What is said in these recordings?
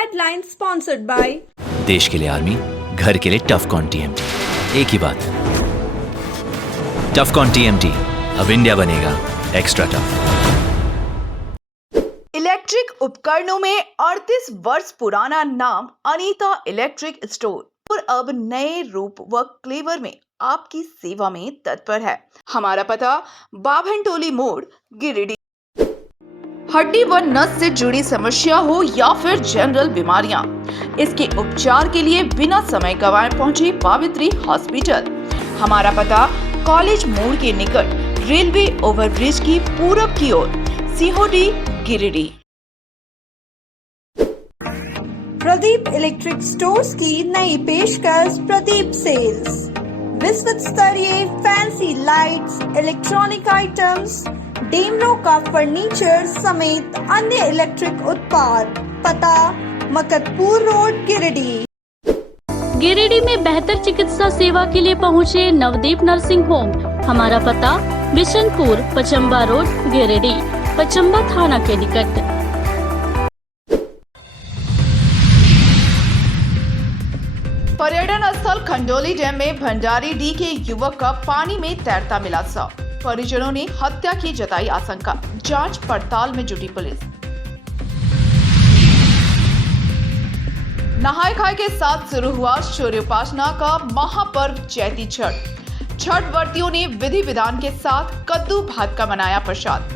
Headline sponsored by देश के लिए आर्मी, घर के लिए टफकॉन टीएमटी। एक ही बात, टफकॉन टीएमटी, अब इंडिया बनेगा एक्स्ट्रा टफ। इलेक्ट्रिक उपकरणों में 38 वर्ष पुराना नाम अनीता इलेक्ट्रिक स्टोर और अब नए रूप व क्लेवर में आपकी सेवा में तत्पर है। हमारा पता बाभनटोली मोड़, गिरिडीह। हड्डी व नस से जुड़ी समस्या हो या फिर जनरल बीमारियां, इसके उपचार के लिए बिना समय गंवाए पहुंचे पावित्री हॉस्पिटल। हमारा पता कॉलेज मोड़ के निकट रेलवे ओवरब्रिज की पूरब की ओर, सिहोडी, गिरिडीह। प्रदीप इलेक्ट्रिक स्टोर्स की नई पेशकश प्रदीप सेल्स। विश्व स्तरीय fancy lights, electronic items, Damro का फर्नीचर समेत अन्य इलेक्ट्रिक उत्पाद। पता मकतपुर रोड, गिरिडीह। गिरिडीह में बेहतर चिकित्सा सेवा के लिए पहुंचे नवदीप नर्सिंग होम। हमारा पता बिशनपुर, पचम्बा रोड, गिरिडीह, पचम्बा थाना के निकट। पर्यटन स्थल खंडोली डैम में भंडारी डी के युवक का पानी में तैरता मिला शव। परिजनों ने हत्या की जताई आशंका। जांच पड़ताल में जुटी पुलिस। नहाय खाए के साथ शुरू हुआ सूर्योपासना का महापर्व चैती छठ। छठ व्रतियों ने विधि विधान के साथ कद्दू भात का मनाया प्रसाद।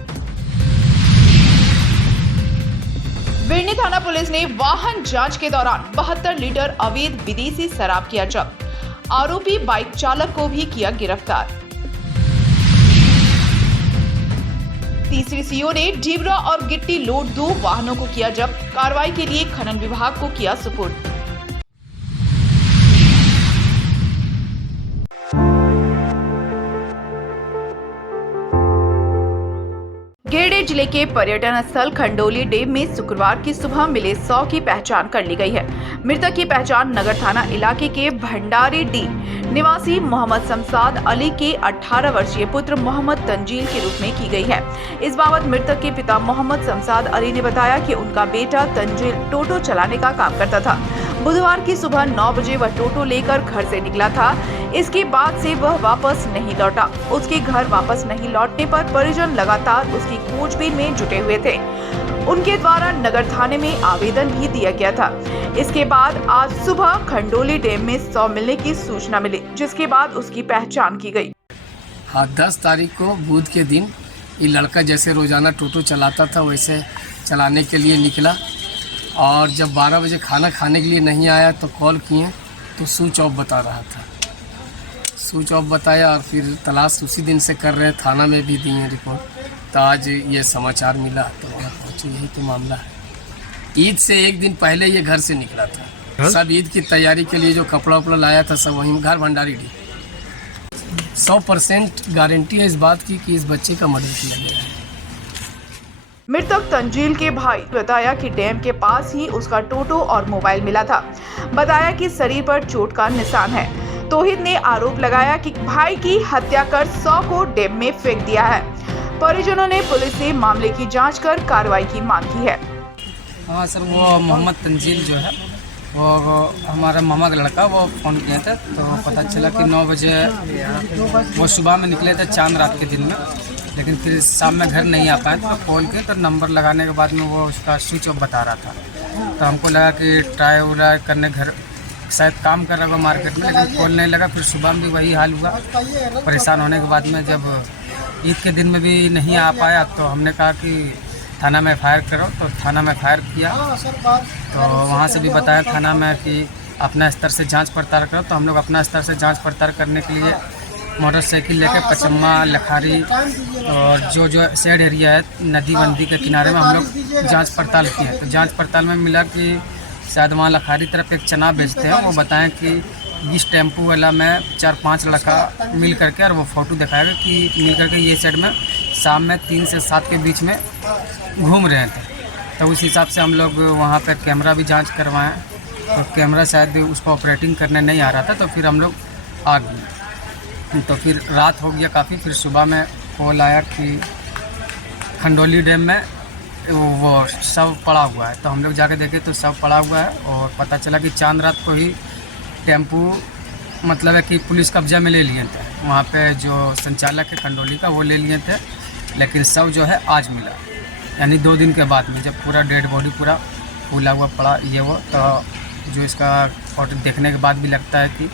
बिरनी थाना पुलिस ने वाहन जांच के दौरान 72 लीटर अवैध विदेशी शराब किया जब्त। आरोपी बाइक चालक को भी किया गिरफ्तार। तीसरी सीओ ने ढिबरा और गिट्टी लोड 2 वाहनों को किया जब्त। कार्रवाई के लिए खनन विभाग को किया सुपुर्द। गिरिडीह जिले के पर्यटन स्थल खंडोली डैम में शुक्रवार की सुबह मिले 100 की पहचान कर ली गई है। मृतक की पहचान नगर थाना इलाके के भंडारी डी निवासी मोहम्मद शमशाद अली के 18 वर्षीय पुत्र मोहम्मद तंजील के रूप में की गई है। इस बाबत मृतक के पिता मोहम्मद शमशाद अली ने बताया कि उनका बेटा तंजील टोटो चलाने का काम करता था। बुधवार की सुबह 9 बजे वह टोटो लेकर घर से निकला था। इसके बाद से वह वापस नहीं लौटा। उसके घर वापस नहीं लौटने पर परिजन लगातार उसकी खोजबीन में जुटे हुए थे। उनके द्वारा नगर थाने में आवेदन भी दिया गया था। इसके बाद आज सुबह खंडोली डैम में 100 मिलने की सूचना मिली, जिसके बाद उसकी पहचान की गई। हाँ, 10 तारीख को बुध के दिन ये लड़का जैसे रोजाना टोटो चलाता था वैसे चलाने के लिए निकला और जब 12 बजे खाना खाने के लिए नहीं आया तो कॉल किए तो स्विच ऑफ बता रहा था। स्विच ऑफ बताया और फिर तलाश उसी दिन से कर रहे हैं, थाना में भी दिए रिपोर्ट। तो आज ये समाचार मिला तो वहाँ पहुँची, यही तो मामला है। ईद से एक दिन पहले ये घर से निकला था। सब ईद की तैयारी के लिए जो कपड़ा उपड़ा लाया था सब वहीं घर भंडारी डी। 100% गारंटी है इस बात की कि इस बच्चे का मर्डर किया गया है। मृतक तंजील के भाई बताया कि डैम के पास ही उसका टोटो और मोबाइल मिला था। बताया कि शरीर पर चोट का निशान है। तौहीद ने आरोप लगाया कि भाई की हत्या कर 100 को डैम में फेंक दिया है। परिजनों ने पुलिस से मामले की जांच कर कार्रवाई की मांग की है। हाँ सर, वो मोहम्मद तंजील जो है वो हमारा मामा का लड़का, वो फ़ोन किया था तो पता चला कि 9 बजे वो सुबह में निकले थे चांद रात के दिन में, लेकिन फिर शाम में घर नहीं आ पाए तो कॉल किए तो नंबर लगाने के बाद में वो उसका स्विच ऑफ बता रहा था। तो हमको लगा कि ट्राई व्राई करने घर शायद काम कर रहा होगा मार्केट में, लेकिन कॉल नहीं लगा। फिर सुबह में भी वही हाल हुआ। परेशान होने के बाद में जब ईद के दिन में भी नहीं आ पाया तो हमने कहा कि थाना में FIR करो, तो थाना में FIR किया। तो वहाँ से भी बताया थाना में कि अपना स्तर से जांच पड़ताल करो। तो हम लोग अपना स्तर से जांच पड़ताल करने के लिए मोटरसाइकिल लेकर पचम्मा, लखारी और जो शेड एरिया है नदी बंदी के किनारे में हम लोग जांच पड़ताल किए। तो जांच पड़ताल में मिला कि शायद वहाँ लखारी तरफ एक चना बेचते हैं। वो बताएं कि इस टेम्पू वाला में 4-5 लड़का मिल करके, और वो फ़ोटो दिखाएगा कि मिल करके ये साइड में शाम में 3 से 7 के बीच में घूम रहे थे। तो उस हिसाब से हम लोग वहाँ पर कैमरा भी जांच करवाएं। तो कैमरा शायद उसको ऑपरेटिंग करने नहीं आ रहा था, तो फिर हम लोग आ गए। तो फिर रात हो गया काफ़ी। फिर सुबह में कॉल आया कि खंडोली डैम में वो सब पड़ा हुआ है। तो हम लोग जाके देखे तो सब पड़ा हुआ है और पता चला कि चांद रात को ही टेम्पू मतलब है कि पुलिस कब्जा में ले लिए थे। वहाँ पे जो संचालक है खंडोली का वो ले लिए थे, लेकिन सब जो है आज मिला, यानी 2 दिन के बाद में, जब पूरा डेड बॉडी पूरा फूला हुआ पड़ा ये वो, तो जो इसका फोटो देखने के बाद भी लगता है कि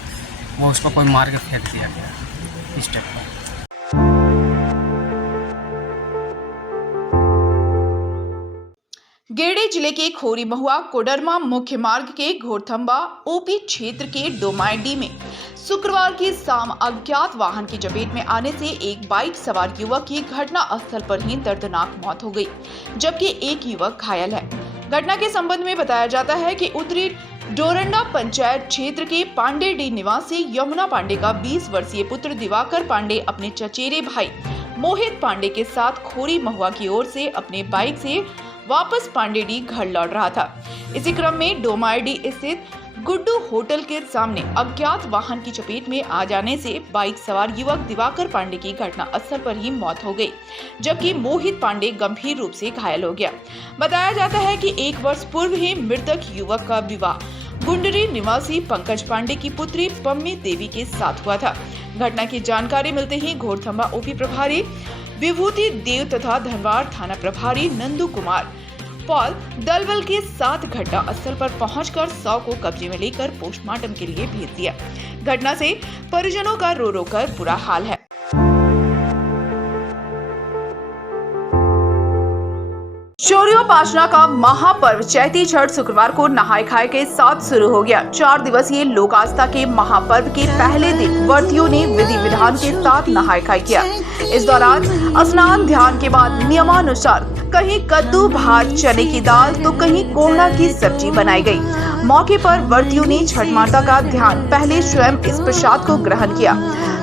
वो उसको कोई मार के फेंक दिया गया इस टाइप का। गिरिडीह जिले के खोरी महुआ कोडरमा मुख्य मार्ग के घोरथंबा ओपी क्षेत्र के डोमाइडी में शुक्रवार की शाम अज्ञात वाहन की चपेट में आने से एक बाइक सवार युवक की घटना स्थल पर ही दर्दनाक मौत हो गई, जबकि एक युवक घायल है। घटना के संबंध में बताया जाता है कि उत्तरी डोरंडा पंचायत क्षेत्र के पांडेडी निवासी यमुना पांडे का 20 वर्षीय पुत्र दिवाकर पांडे अपने चचेरे भाई मोहित पांडे के साथ खोरी महुआ की ओर से अपने बाइक से वापस पांडेडी घर लौट रहा था। इसी क्रम में डोमाइडी स्थित गुड्डू होटल के सामने अज्ञात वाहन की चपेट में आ जाने से बाइक सवार युवक दिवाकर पांडे की घटना स्थल पर ही मौत हो गई, जबकि मोहित पांडे गंभीर रूप से घायल हो गया। बताया जाता है कि 1 वर्ष पूर्व ही मृतक युवक का विवाह गुंडरी निवासी पंकज पांडे की पुत्री पम्मी देवी के साथ हुआ था। घटना की जानकारी मिलते ही घोरथंबा ओपी प्रभारी विभूति देव तथा धनवार थाना प्रभारी नंदू कुमार पॉल दलबल के साथ घटना स्थल पर पहुंचकर शव को कब्जे में लेकर पोस्टमार्टम के लिए भेज दिया। घटना से परिजनों का रो रो कर बुरा हाल है। शौर्योपासना का महापर्व चैती छठ शुक्रवार को नहाय खाए के साथ शुरू हो गया। 4 दिवसीय लोक आस्था के महापर्व के पहले दिन व्रतियों ने विधि विधान के साथ नहाय खाए किया। इस दौरान स्नान ध्यान के बाद नियमानुसार कहीं कद्दू भात चने की दाल तो कहीं कोहड़ा की सब्जी बनाई गई। मौके पर व्रतियों ने छठ माता का ध्यान पहले स्वयं इस प्रसाद को ग्रहण किया,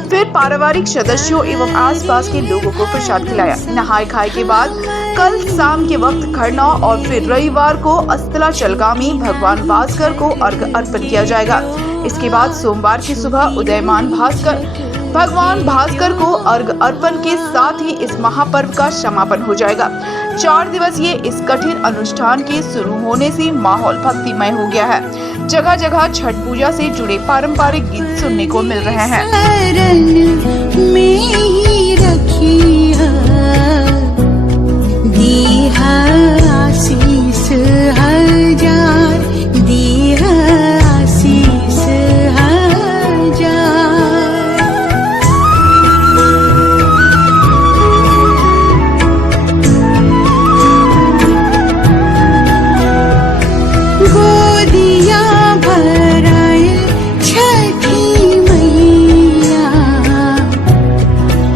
फिर पारिवारिक सदस्यों एवं आसपास के लोगों को प्रसाद खिलाया। नहाय खाए के बाद कल शाम के वक्त खरना और फिर रविवार को अस्ताचलगामी भगवान भास्कर को अर्घ्य अर्पण किया जाएगा। इसके बाद सोमवार की सुबह उदयमान भगवान भास्कर को अर्घ्य अर्पण के साथ ही इस महापर्व का समापन हो जाएगा। 4 दिवसीय इस कठिन अनुष्ठान के शुरू होने से माहौल भक्तिमय हो गया है। जगह जगह छठ पूजा से जुड़े पारंपरिक गीत सुनने को मिल रहे हैं।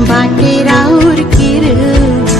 बाटे राउर किरदार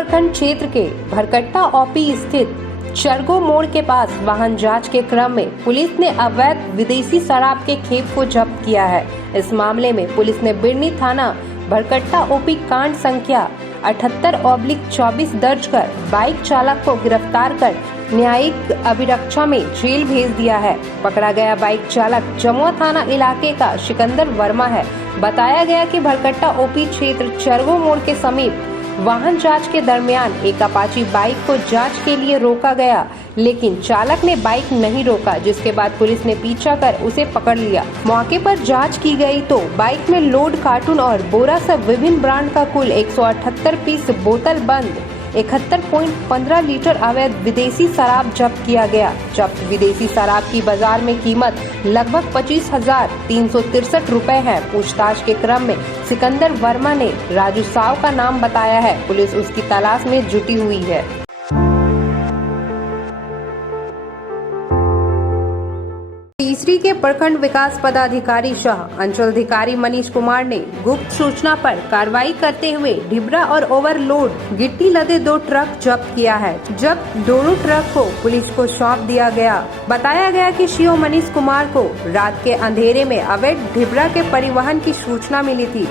प्रखंड क्षेत्र के भरकट्टा ओपी स्थित चरगो मोड़ के पास वाहन जांच के क्रम में पुलिस ने अवैध विदेशी शराब के खेप को जब्त किया है। इस मामले में पुलिस ने बिरनी थाना भरकट्टा ओपी कांड संख्या 78/24 दर्ज कर बाइक चालक को गिरफ्तार कर न्यायिक अभिरक्षा में जेल भेज दिया है। पकड़ा गया बाइक चालक जमुआ थाना इलाके का सिकंदर वर्मा है। बताया गया कि भरकट्टा ओपी क्षेत्र चरगो मोड़ के समीप वाहन जांच के दरमियान एक अपाची बाइक को जांच के लिए रोका गया, लेकिन चालक ने बाइक नहीं रोका, जिसके बाद पुलिस ने पीछा कर उसे पकड़ लिया। मौके पर जांच की गई तो बाइक में लोड कार्टून और बोरा से विभिन्न ब्रांड का कुल 178 पीस बोतल बंद 71.15 लीटर अवैध विदेशी शराब जब्त किया गया। जब्त विदेशी शराब की बाजार में कीमत लगभग 25,363 रुपए है। पूछताछ के क्रम में सिकंदर वर्मा ने राजू साव का नाम बताया है। पुलिस उसकी तलाश में जुटी हुई है। तीसरी के प्रखंड विकास पदाधिकारी सह अंचलाधिकारी मनीष कुमार ने गुप्त सूचना पर कार्रवाई करते हुए ढिबरा और ओवरलोड गिट्टी लदे 2 ट्रक जब्त किया है। जब्त दोनों ट्रक को पुलिस को सौंप दिया गया। बताया गया कि सीओ मनीष कुमार को रात के अंधेरे में अवैध ढिबरा के परिवहन की सूचना मिली थी।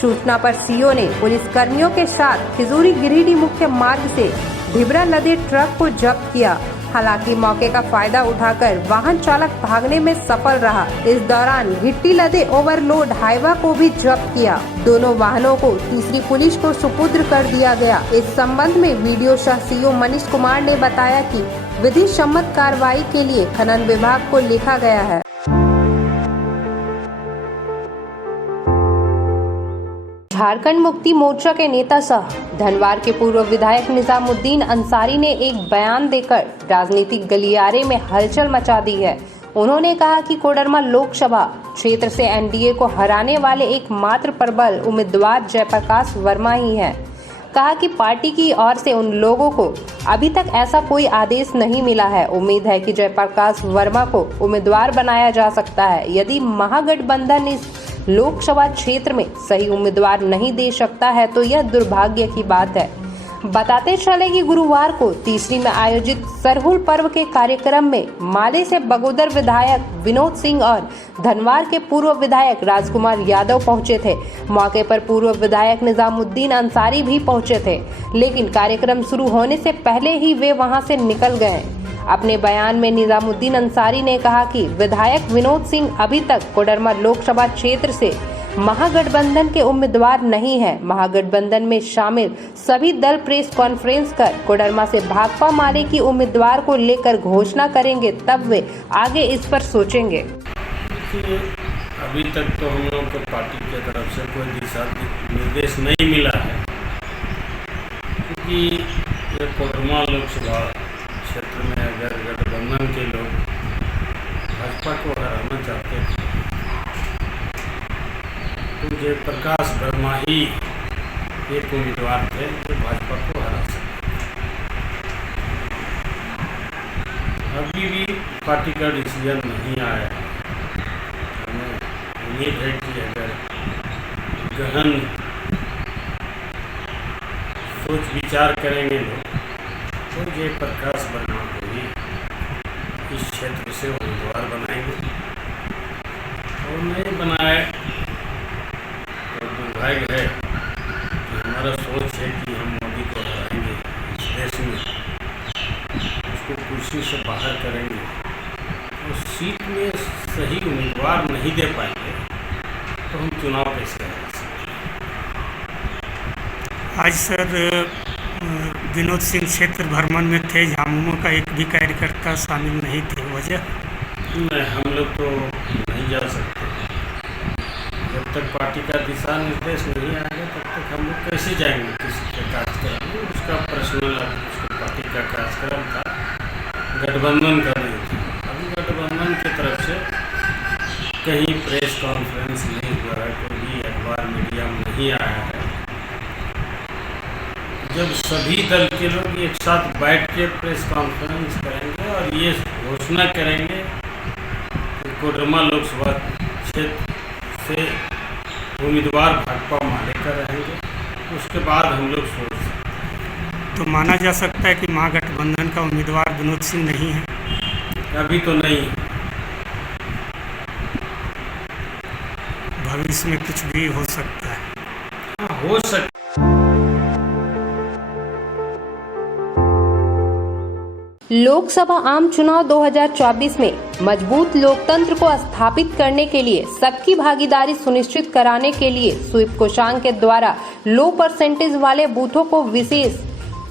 सूचना पर सीओ ने पुलिस कर्मियों के साथ खिजूरी गिरिडीह मुख्य मार्ग से ढिबरा लदे ट्रक को जब्त किया। हालांकि मौके का फायदा उठाकर वाहन चालक भागने में सफल रहा। इस दौरान गिट्टी लदे ओवरलोड हाईवा को भी जब्त किया। दोनों वाहनों को तीसरी पुलिस को सुपुर्द कर दिया गया। इस संबंध में वीडियो सह सीओ मनीष कुमार ने बताया कि विधि सम्मत कार्रवाई के लिए खनन विभाग को लिखा गया है। झारखंड मुक्ति मोर्चा के नेता सह धनवार के पूर्व विधायक निजामुद्दीन अंसारी ने एक बयान देकर राजनीतिक गलियारे में हलचल मचा दी है। उन्होंने कहा कि कोडरमा लोकसभा क्षेत्र से एनडीए को हराने वाले एकमात्र प्रबल उम्मीदवार जयप्रकाश वर्मा ही हैं। कहा कि पार्टी की ओर से उन लोगों को अभी तक ऐसा कोई आदेश नहीं मिला है। उम्मीद है कि जयप्रकाश वर्मा को उम्मीदवार बनाया जा सकता है। यदि महागठबंधन इस लोकसभा क्षेत्र में सही उम्मीदवार नहीं दे सकता है तो यह दुर्भाग्य की बात है। बताते चले कि गुरुवार को तीसरी में आयोजित सरहुल पर्व के कार्यक्रम में माले से बगोदर विधायक विनोद सिंह और धनवार के पूर्व विधायक राजकुमार यादव पहुंचे थे। मौके पर पूर्व विधायक निजामुद्दीन अंसारी भी पहुंचे थे, लेकिन कार्यक्रम शुरू होने से पहले ही वे वहां से निकल गए। अपने बयान में निजामुद्दीन अंसारी ने कहा कि विधायक विनोद सिंह अभी तक कोडरमा लोकसभा क्षेत्र से महागठबंधन के उम्मीदवार नहीं है। महागठबंधन में शामिल सभी दल प्रेस कॉन्फ्रेंस कर कोडरमा से भाकपा माले की उम्मीदवार को लेकर घोषणा करेंगे, तब वे आगे इस पर सोचेंगे। अभी तक तो हम लोग को पार्टी की तरफ से कोई दिशा निर्देश नहीं मिला है, क्योंकि ये कोडरमा लोकसभा क्षेत्र में अगर गठबंधन के लोग भाजपा को हराना चाहते थे तो जयप्रकाश वर्मा ही एक उम्मीदवार थे जो भाजपा को हरा सकते। अभी भी पार्टी का डिसीजन नहीं आया। हमें उम्मीद है कि अगर गहन सोच विचार करेंगे लोग तो जयप्रकाश वर्मा को ही इस क्षेत्र से उम्मीदवार बनाएंगे, और नहीं बनाए तो दुर्भाग्य है कि हमारा सोच है कि हम मोदी को हराएंगे इस देश में, उसको कुर्सी से बाहर करेंगे और सीट में सही उम्मीदवार नहीं दे पाएंगे तो हम चुनाव कैसे हरा सकते हैं। आज सर विनोद सिंह क्षेत्र भ्रमण में थे, झामुमो का एक भी कार्यकर्ता शामिल नहीं थे, वजह? नहीं, हम लोग तो नहीं जा सकते। जब तक पार्टी का दिशा निर्देश नहीं आएगा तब तक हम लोग कैसे जाएंगे किसी के कार्यक्रम में। उसका पर्सनल पार्टी का कार्यक्रम था, गठबंधन का नहीं था। अभी गठबंधन की तरफ से कहीं प्रेस कॉन्फ्रेंस नहीं हुआ है, कोई भी अखबार मीडिया में नहीं आया है। जब सभी दल के लोग एक साथ बैठ के प्रेस कॉन्फ्रेंस करेंगे और ये घोषणा करेंगे कि कोडरमा लोकसभा क्षेत्र से उम्मीदवार भाकपा माले का रहेंगे, उसके बाद हम लोग सोच सकते हैं। तो माना जा सकता है कि महागठबंधन का उम्मीदवार विनोद सिंह नहीं है। अभी तो नहीं, भविष्य में कुछ भी हो सकता है। हाँ, हो सकता। लोकसभा आम चुनाव 2024 में मजबूत लोकतंत्र को स्थापित करने के लिए सबकी भागीदारी सुनिश्चित कराने के लिए स्वीप कोषांग के द्वारा लो परसेंटेज वाले बूथों को विशेष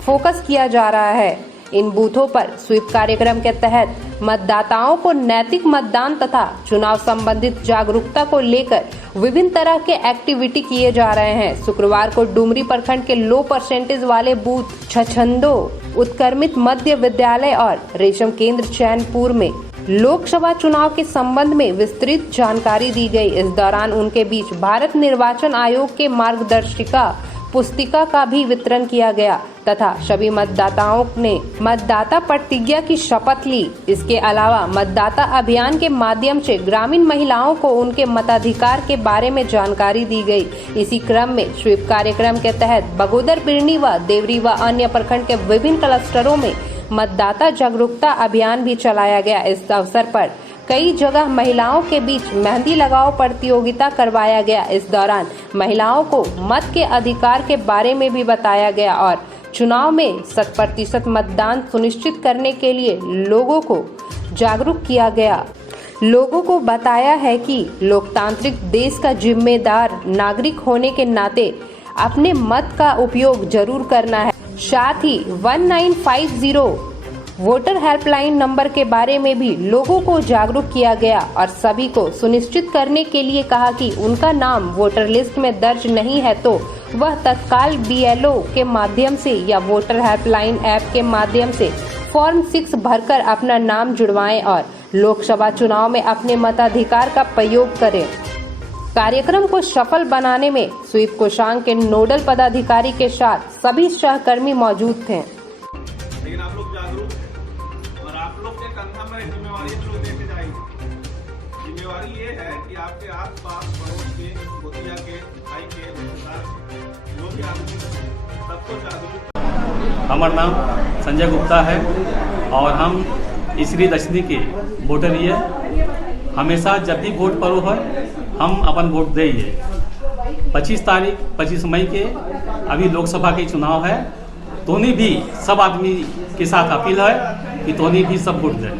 फोकस किया जा रहा है। इन बूथों पर स्वीप कार्यक्रम के तहत मतदाताओं को नैतिक मतदान तथा चुनाव संबंधित जागरूकता को लेकर विभिन्न तरह के एक्टिविटी किए जा रहे हैं। शुक्रवार को डुमरी प्रखंड के लो परसेंटेज वाले बूथ छछंदो, उत्क्रमित मध्य विद्यालय और रेशम केंद्र चैनपुर में लोकसभा चुनाव के संबंध में विस्तृत जानकारी दी गई। इस दौरान उनके बीच भारत निर्वाचन आयोग के मार्गदर्शिका पुस्तिका का भी वितरण किया गया तथा सभी मतदाताओं ने मतदाता प्रतिज्ञा की शपथ ली। इसके अलावा मतदाता अभियान के माध्यम से ग्रामीण महिलाओं को उनके मताधिकार के बारे में जानकारी दी गई। इसी क्रम में स्वीप कार्यक्रम के तहत बगोदर, बिरनी व देवरी व अन्य प्रखंड के विभिन्न क्लस्टरों में मतदाता जागरूकता अभियान भी चलाया गया। इस अवसर पर कई जगह महिलाओं के बीच मेहंदी लगाओ प्रतियोगिता करवाया गया। इस दौरान महिलाओं को मत के अधिकार के बारे में भी बताया गया और चुनाव में 100% मतदान सुनिश्चित करने के लिए लोगों को जागरूक किया गया। लोगों को बताया है कि लोकतांत्रिक देश का जिम्मेदार नागरिक होने के नाते अपने मत का उपयोग जरूर करना है। साथ ही 1950 वोटर हेल्पलाइन नंबर के बारे में भी लोगों को जागरूक किया गया और सभी को सुनिश्चित करने के लिए कहा कि उनका नाम वोटर लिस्ट में दर्ज नहीं है तो वह तत्काल BLO के माध्यम से या वोटर हेल्पलाइन ऐप के माध्यम से फॉर्म 6 भरकर अपना नाम जुड़वाएं और लोकसभा चुनाव में अपने मताधिकार का प्रयोग करें। कार्यक्रम को सफल बनाने में स्वीप कोषांग के नोडल पदाधिकारी के साथ सभी सहकर्मी मौजूद थे। लेकिन आप लोग जागरूक और आप लोग के कंधा में जिम्मेवारी हम लोग लेके जाएंगे। जिम्मेवारी ये है कि आपके आस-पास पड़ोस के, गोतिया के, भाई के, रिश्तेदार जो भी आदमी सबको जागरूक। हमारा नाम संजय गुप्ता है और हम इसरी दशनी के वोटर ही है। हमेशा जब भी वोट पर्व हो हम अपन वोट देंगे। 25 मई के अभी लोकसभा के चुनाव है। तोनी भी सब आदमी के साथ अपील है कि तोनी भी सब वोट दें।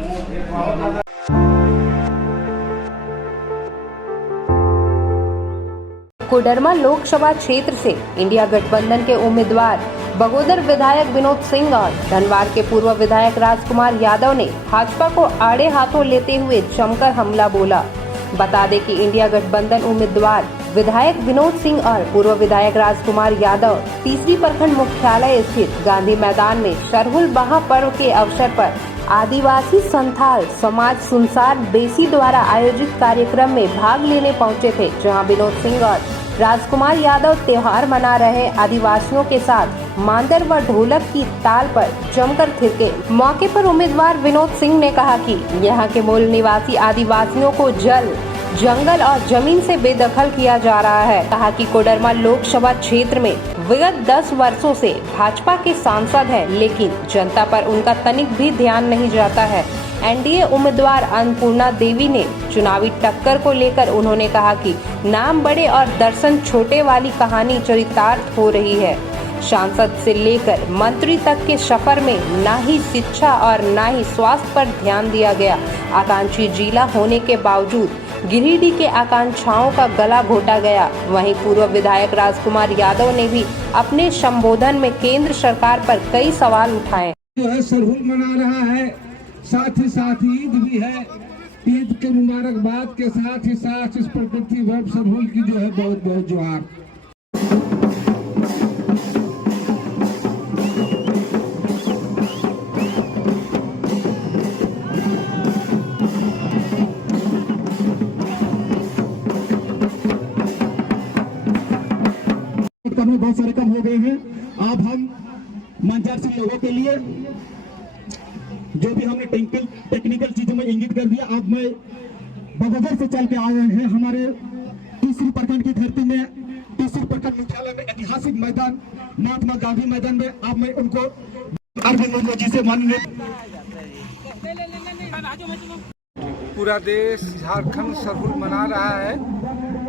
कोडरमा लोकसभा क्षेत्र से इंडिया गठबंधन के उम्मीदवार बगोदर विधायक विनोद सिंह और धनवार के पूर्व विधायक राजकुमार यादव ने भाजपा को आड़े हाथों लेते हुए जमकर हमला बोला। बता दें कि इंडिया गठबंधन उम्मीदवार विधायक विनोद सिंह और पूर्व विधायक राजकुमार यादव तीसरी प्रखंड मुख्यालय स्थित गांधी मैदान में सरहुल महापर्व के अवसर पर आदिवासी संथाल समाज सुनसार बेसी द्वारा आयोजित कार्यक्रम में भाग लेने पहुंचे थे, जहां विनोद सिंह और राजकुमार यादव त्योहार मना रहे आदिवासियों के साथ मांदर व ढोलक की ताल पर जमकर थिरके। मौके पर उम्मीदवार विनोद सिंह ने कहा कि यहाँ के मूल निवासी आदिवासियों को जल, जंगल और जमीन से बेदखल किया जा रहा है। कहा कि कोडरमा लोकसभा क्षेत्र में विगत 10 वर्षों से भाजपा के सांसद हैं, लेकिन जनता पर उनका तनिक भी ध्यान नहीं जाता है। एनडीए उम्मीदवार अन्नपूर्णा देवी ने चुनावी टक्कर को लेकर उन्होंने कहा कि नाम बड़े और दर्शन छोटे वाली कहानी चरितार्थ हो रही है। सांसद से लेकर मंत्री तक के सफर में न ही शिक्षा और न ही स्वास्थ्य पर ध्यान दिया गया। आकांक्षी जिला होने के बावजूद गिरिडीह के आकांक्षाओं का गला घोटा गया। वहीं पूर्व विधायक राजकुमार यादव ने भी अपने संबोधन में केंद्र सरकार पर कई सवाल उठाए। जो है सरहुल मना रहा है, साथ ही साथ ईद भी है। ईद के मुबारकबाद के साथ ही साथ इस प्रकृति वर्ग सरहुल की जो है बहुत बहुत जोहार। बहुत सारे कम हो गए हैं। अब हम मंजर से लोगों के लिए जो भी हमने टेक्निकल चीजों में इंगित कर दिया, अब मैं बगोदर से चल के आए हैं। हमारे तीसरी प्रखंड की धरती में तीसरी प्रखंड मुख्यालय में ऐतिहासिक मैदान महात्मा गांधी मैदान में अब मैं उनको अरविंद मुर्मू जी से माननीय। पूरा देश झारखंड सरहुल मना रहा है,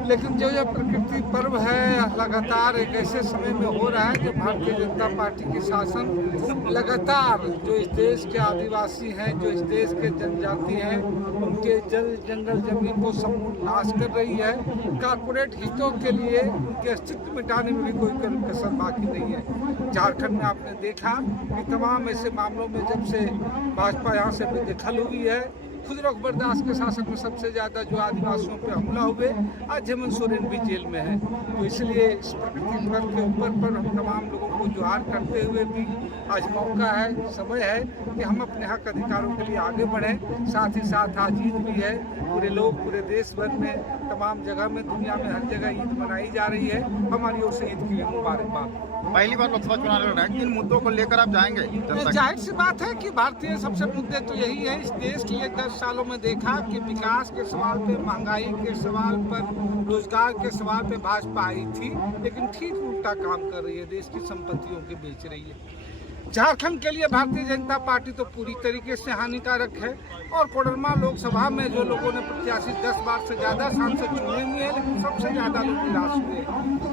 लेकिन जो यह प्रकृति पर्व है लगातार एक ऐसे समय में हो रहा है कि भारतीय जनता पार्टी की शासन लगातार जो इस देश के आदिवासी हैं, जो इस देश के जनजाति हैं, उनके जल जंगल जमीन को समूल नाश कर रही है। कारपोरेट हितों के लिए उनके अस्तित्व मिटाने में भी कोई कसर बाकी नहीं है। झारखंड में आपने देखा कि तमाम ऐसे मामलों में जब से भाजपा यहाँ से बेदखल हुई है, खुद रघुवर के शासन में सबसे ज़्यादा जो आदिवासियों पे हमला हुए, आज हेमंत सोरेन भी जेल में है। तो इसलिए इस प्रकृति पर्व के ऊपर पर हम तमाम लोगों को जुहार करते हुए भी आज मौका है, समय है कि हम अपने हक अधिकारों के लिए आगे बढ़ें। साथ ही साथ आज ईद भी है, पूरे लोग पूरे देश भर में तमाम जगह में दुनिया में हर जगह ईद मनाई जा रही है। हमारी ओर से ईद की भी मुबारकबाद। पहली बार लोकसभा चुनाव लड़ रहे हैं, किन मुद्दों को लेकर आप जाएंगे? जाहिर सी बात है कि भारतीय सबसे मुद्दे तो यही है। इस देश के लिए 10 सालों में देखा कि विकास के सवाल पे, महंगाई के सवाल पर, रोजगार के सवाल पे भाजपा आई थी, लेकिन ठीक उल्टा काम कर रही है, देश की संपत्तियों के बेच रही है। झारखंड के लिए भारतीय जनता पार्टी तो पूरी तरीके से हानिकारक है। और कोडरमा लोकसभा में जो लोगों ने प्रत्याशी 10 बार से ज़्यादा सांसद चुने हुए हैं, लेकिन सबसे ज़्यादा लोग निराश हुए।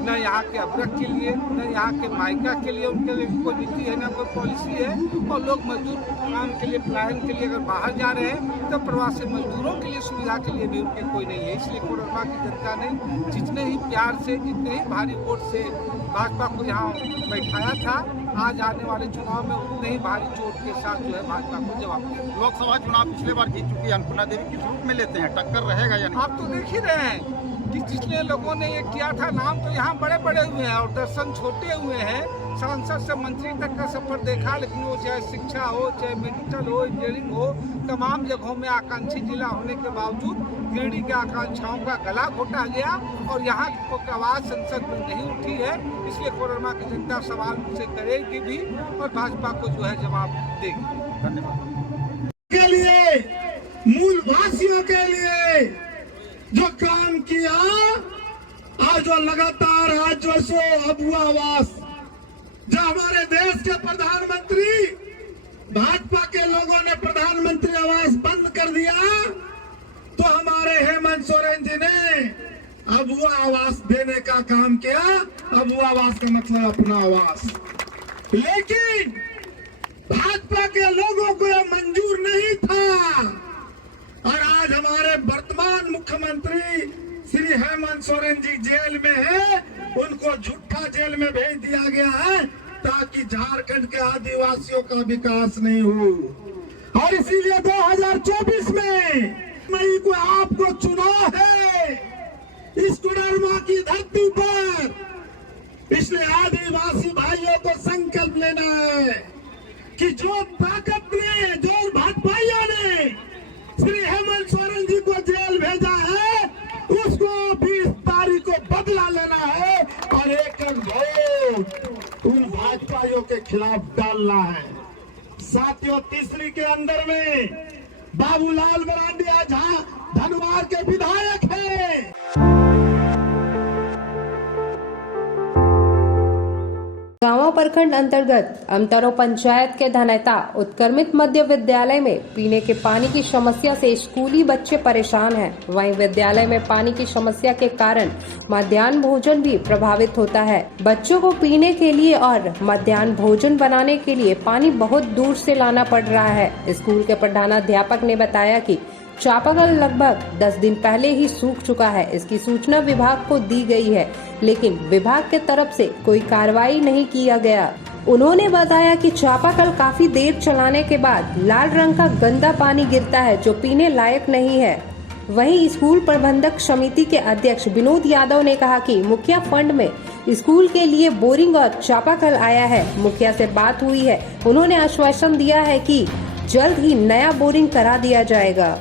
न यहाँ के अबरक के लिए, न यहाँ के मायका के लिए उनके लिए कोई नीति है, न कोई पॉलिसी है। और लोग मजदूर काम के लिए, पलायन के लिए अगर बाहर जा रहे हैं तो प्रवासी मजदूरों के लिए सुविधा के लिए भी उनके कोई नहीं है। इसलिए कोडरमा की जनता ने जितने ही प्यार से, जितने ही भारी वोट से भाजपा को यहाँ बैठाया था, आज आने वाले चुनाव में उतने ही भारी चोट के साथ जो है भाजपा को जवाब देगा। लोकसभा चुनाव पिछले बार जीत चुकी है अन्नपूर्णा देवी, किस रूप में लेते हैं? टक्कर रहेगा या नहीं? आप तो देख ही रहे हैं कि जितने लोगों ने ये किया था, नाम तो यहाँ बड़े बड़े हुए हैं और दर्शन छोटे हुए हैं। सांसद से मंत्री तक का सफर देखा, लेकिन वो चाहे शिक्षा हो, चाहे मेडिकल हो, इंजीनियरिंग हो, तमाम जगहों में आकांक्षी जिला होने के बावजूद गिरिडीह की आकांक्षाओं का गला घोटा गया और यहाँ की आवाज़ संसद में नहीं उठी है। इसलिए कोडरमा की जनता सवाल उनसे करेगी भी और भाजपा को जो है जवाब देगी। धन्यवाद। के लिए, मूल वासियों के लिए जो काम किया, आज जो लगातार आज जो सो अबुआ आवास, जो हमारे देश के प्रधानमंत्री, भाजपा के लोगों ने प्रधानमंत्री आवास बंद कर दिया, तो हमारे हेमंत सोरेन जी ने अबुआ आवास देने का काम किया। अबुआ आवास का मतलब अपना आवास, लेकिन भाजपा के लोगों को यह मंजूर नहीं था। और आज हमारे वर्तमान मुख्यमंत्री श्री हेमंत सोरेन जी जेल में है, उनको झूठा जेल में भेज दिया गया है ताकि झारखंड के आदिवासियों का विकास नहीं हो। और इसीलिए 2024 में मई को आपको चुना है इस कोडरमा की धरती पर। इसलिए आदिवासी भाइयों को संकल्प लेना है कि जो ताकत ने, जो भाजपाइयों ने श्री हेमंत सोरेन जी को जेल भेजा है, उसको 20 तारीख को बदला लेना है और एक वोट उन भाजपाइयों के खिलाफ डालना है। साथियों, तीसरी के अंदर में बाबूलाल मरांडी आज धनवार के विधायक हैं। गांवा प्रखंड अंतर्गत अमतरो पंचायत के धनैता उत्क्रमित मध्य विद्यालय में पीने के पानी की समस्या से स्कूली बच्चे परेशान हैं। वहीं विद्यालय में पानी की समस्या के कारण मध्याह्न भोजन भी प्रभावित होता है। बच्चों को पीने के लिए और मध्याह्न भोजन बनाने के लिए पानी बहुत दूर से लाना पड़ रहा है। स्कूल के प्रधानाध्यापक ने बताया कि चापाकल लगभग 10 दिन पहले ही सूख चुका है। इसकी सूचना विभाग को दी गई है, लेकिन विभाग के तरफ से कोई कार्रवाई नहीं किया गया। उन्होंने बताया कि चापाकल काफी देर चलाने के बाद लाल रंग का गंदा पानी गिरता है जो पीने लायक नहीं है। वहीं स्कूल प्रबंधक समिति के अध्यक्ष विनोद यादव ने कहा कि मुखिया फंड में स्कूल के लिए बोरिंग और चापाकल आया है। मुखिया से बात हुई है, उन्होंने आश्वासन दिया है कि जल्द ही नया बोरिंग करा दिया जाएगा।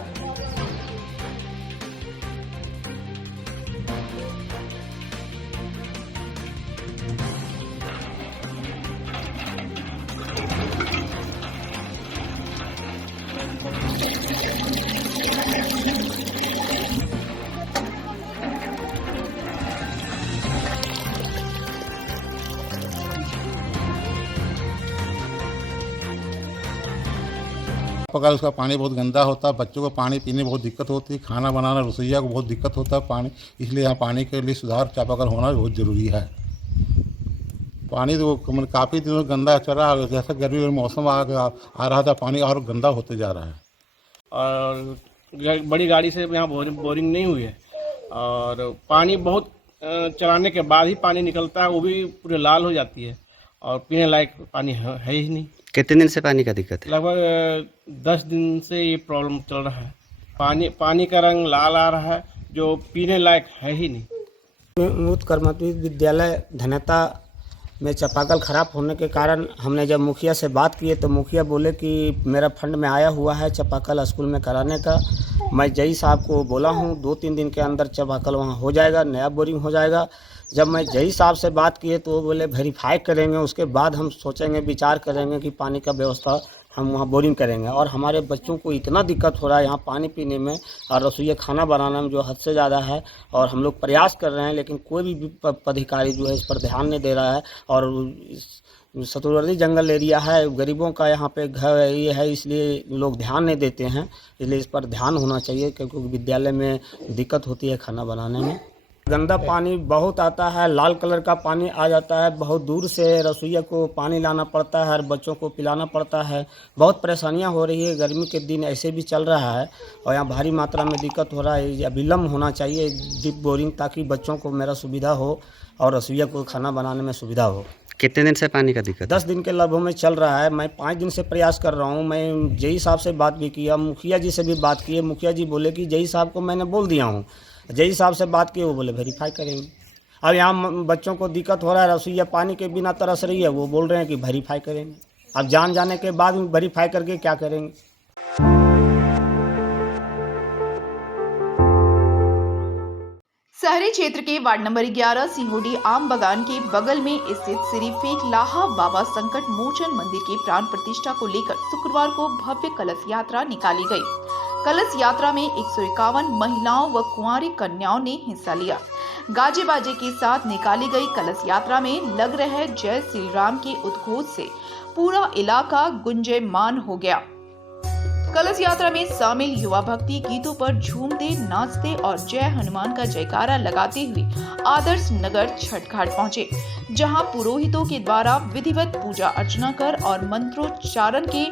चापाकल उसका पानी बहुत गंदा होता है, बच्चों को पानी पीने में बहुत दिक्कत होती है, खाना बनाना रसोईया को बहुत दिक्कत होता है पानी, इसलिए यहाँ पानी के लिए सुधार चापाकल होना बहुत ज़रूरी है। पानी तो काफ़ी दिनों गंदा चला, जैसा गर्मी में मौसम आ रहा था पानी और गंदा होते जा रहा है। और बड़ी गाड़ी से यहाँ बोरिंग नहीं हुई है और पानी बहुत चलाने के बाद ही पानी निकलता है, वो भी पूरे लाल हो जाती है और पीने लायक पानी है ही नहीं। कितने दिन से पानी का दिक्कत है? लगभग 10 दिन से ये प्रॉब्लम चल रहा है। पानी का रंग लाल आ रहा है जो पीने लायक है ही नहीं। मूत कर्मवीर विद्यालय धन्यता में चापाकल खराब होने के कारण हमने जब मुखिया से बात की तो मुखिया बोले कि मेरा फंड में आया हुआ है चापाकल स्कूल में कराने का। मैं जई साहब को बोला हूँ 2-3 दिन के अंदर चापाकल वहाँ हो जाएगा, नया बोरिंग हो जाएगा। जब मैं जई साहब से बात किए तो वो बोले वेरीफाई करेंगे, उसके बाद हम सोचेंगे, विचार करेंगे कि पानी का व्यवस्था हम वहाँ बोरिंग करेंगे। और हमारे बच्चों को इतना दिक्कत हो रहा है यहाँ पानी पीने में और रसोई खाना बनाने में जो हद से ज़्यादा है, और हम लोग प्रयास कर रहे हैं लेकिन कोई भी पदाधिकारी जो है इस पर ध्यान नहीं दे रहा है। और सतुवर्दी जंगल एरिया है, गरीबों का यहाँ पे घर ये है, इसलिए लोग ध्यान नहीं देते हैं। इसलिए इस पर ध्यान होना चाहिए क्योंकि विद्यालय में दिक्कत होती है खाना बनाने में। गंदा पानी बहुत आता है, लाल कलर का पानी आ जाता है, बहुत दूर से रसोईया को पानी लाना पड़ता है और बच्चों को पिलाना पड़ता है। बहुत परेशानियां हो रही है, गर्मी के दिन ऐसे भी चल रहा है और यहाँ भारी मात्रा में दिक्कत हो रहा है। विलम्ब होना चाहिए डीप बोरिंग, ताकि बच्चों को मेरा सुविधा हो और रसोईया को खाना बनाने में सुविधा हो। कितने दिन से पानी का दिक्कत? 10 दिन के लगभग में चल रहा है। मैं 5 दिन से प्रयास कर रहा हूँ। मैं जई साहब से बात भी किया, मुखिया जी से भी बात की है। मुखिया जी बोले कि जई साहब को मैंने बोल दिया हूँ। जई साहब से बात की, वो बोले वेरीफाई करेंगे। अब यहाँ बच्चों को दिक्कत हो रहा है, रसोईया पानी के बिना तरस रही है, वो बोल रहे हैं कि वेरीफाई करेंगे। अब जान जाने के बाद वेरीफाई करके क्या करेंगे। शहरी क्षेत्र के वार्ड नंबर 11 सिंगोडी आम बागान के बगल में स्थित श्री फेकलाहा बाबा संकट मोचन मंदिर के प्राण प्रतिष्ठा को लेकर शुक्रवार को भव्य कलश यात्रा निकाली गई। कलश यात्रा में 151 महिलाओं व कुंवारी कन्याओं ने हिस्सा लिया। गाजे बाजे के साथ निकाली गई कलश यात्रा में लग रहे जय श्री राम के उद्घोष से पूरा इलाका गुंजयमान हो गया। कलश यात्रा में शामिल युवा भक्ति गीतों पर झूमते, नाचते और जय हनुमान का जयकारा लगाते हुए आदर्श नगर छठ घाट पहुंचे, जहां पुरोहितों के द्वारा विधिवत पूजा अर्चना कर और मंत्रोच्चारण के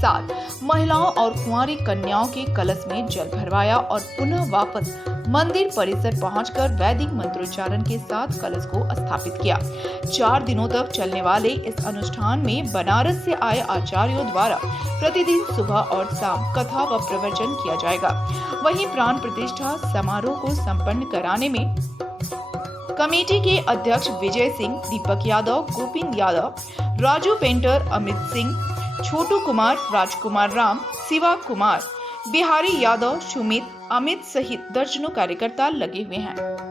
साथ महिलाओं और कुंवारी कन्याओं के कलश में जल भरवाया और पुनः वापस मंदिर परिसर पहुंचकर वैदिक मंत्रोच्चारण के साथ कलश को स्थापित किया। 4 दिनों तक चलने वाले इस अनुष्ठान में बनारस से आए आचार्यों द्वारा प्रतिदिन सुबह और शाम कथा व प्रवचन किया जाएगा। वहीं प्राण प्रतिष्ठा समारोह को संपन्न कराने में कमेटी के अध्यक्ष विजय सिंह, दीपक यादव, गोविंद यादव, राजू पेंटर, अमित सिंह, छोटू कुमार, राजकुमार राम, शिवा कुमार, बिहारी यादव, सुमित, अमित सहित दर्जनों कार्यकर्ता लगे हुए हैं।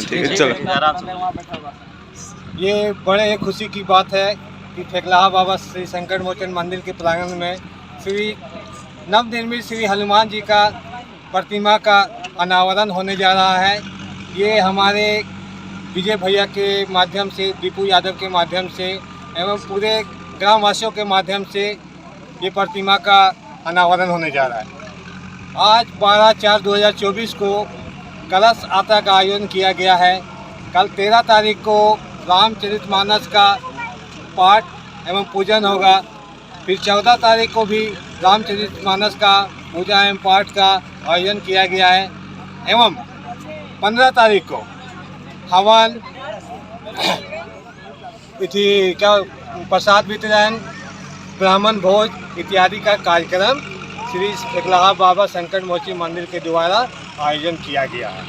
ठीक है चलो। ये बड़े खुशी की बात है कि फेकलाहा बाबा श्री संकट मोचन मंदिर के प्रांगण में श्री नवनिर्मित श्री हनुमान जी का प्रतिमा का अनावरण होने जा रहा है। ये हमारे विजय भैया के माध्यम से, दीपू यादव के माध्यम से एवं पूरे ग्रामवासियों के माध्यम से ये प्रतिमा का अनावरण होने जा रहा है। आज 12/4/2024 को कलश यात्रा का आयोजन किया गया है। कल 13 तारीख को रामचरितमानस का पाठ एवं पूजन होगा। फिर 14 तारीख को भी रामचरितमानस का पूजा एवं पाठ का आयोजन किया गया है एवं 15 तारीख को हवन प्रसाद वितरण, ब्राह्मण भोज इत्यादि का कार्यक्रम श्री फेकलाहा बाबा संकट मोचन मंदिर के द्वारा आयोजन किया गया है।